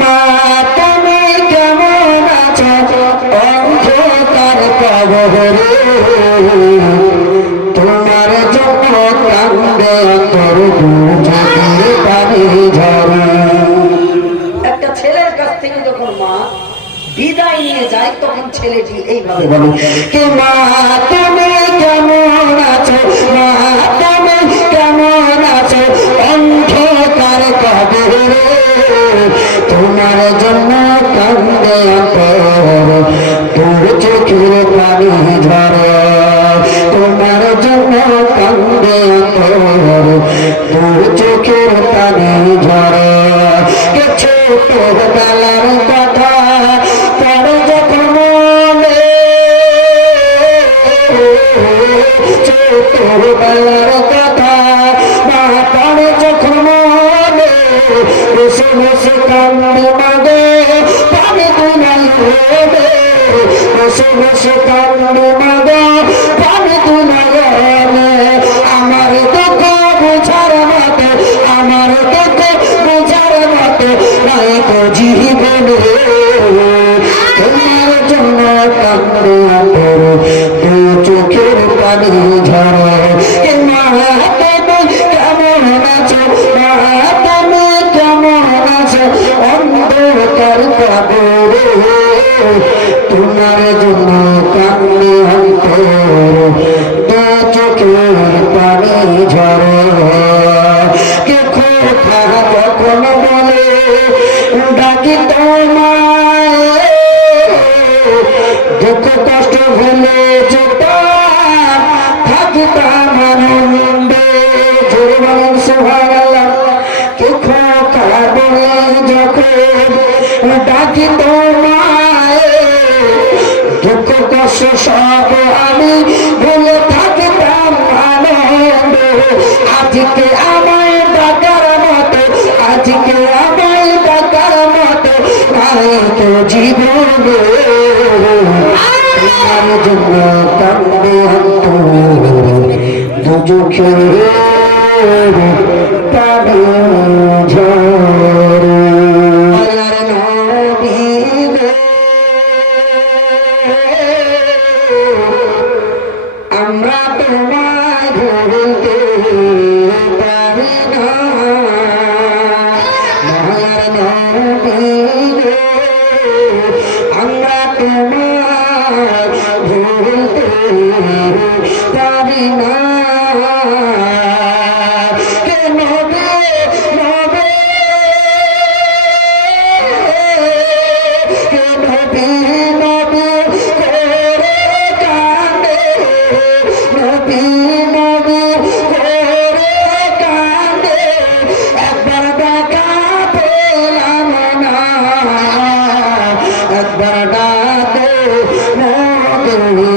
মা তুমি কেমন আছো অন্ধকার কবরে তোমার জন্য কান্দে অন্তর দুচোখে পানি ঝরে। একটা ছেলের কাছ থেকে যখন মা বিদায় নিয়ে যায় তখন ছেলেটি এইভাবে বলে কে মা তুমি কেমন আছো, মা তুমি কেমন আছো অন্ধকার কবরে তোমার জন্য কান্দে অন্তর দু চোখের পানি ঝরে। তোমার জন্য কান্দে অন্তর দু চোখের পানি ঝরে। ছোট বেলার কথা পড়ে যখন মনে, ছোট বেলার কথা মা পড়ে যখন মনে বসে বসে কান্দে মাগে পানি তুলাই হবে, বসে বসে কান্দে মাগে পানি তুলাই হবে। আমার দুঃখ বোঝার মতো, আমার দুঃখ বোঝার মতো নায়ক জীবনে তোমার জন্য কান্দে অন্তর দু চোখের পানি ঝরে। মা তুমি কেমন আছো, মা তুমি কেমন আছো অন্ধকার কবরে তোমার জন্য কান্দে অন্তর দু চোখের পানি ঝরে। কে কথা কখন বলে ডাকি তোমায় দুঃখ কষ্ট ভুলে যেতাম থাকতাম আনন্দে। জোরে বলেন সুবহানাল্লাহ। কে কথা বলে যখন ডাকি তোমায় দুঃখ কষ্ট সব আমি ভুলে থাকতাম আনন্দে। আজকে আমায় ডাকার মতো, আজকে আমায় ডাকার মতো নায়ক জীবনে তোমার জন্য কান্দে অন্তর দু চোখের পানি ঝরে। আমরা তোমায় ভুলতে পারি না, মায়ের নবী গো আমরা তোমায় ভুলতে পারি না। কে নবী নবী কে নবী নবী করে কান্দে, নবী নবী করে কান্দে একবার দেখা পেলাম না, একবার ডাকে নবী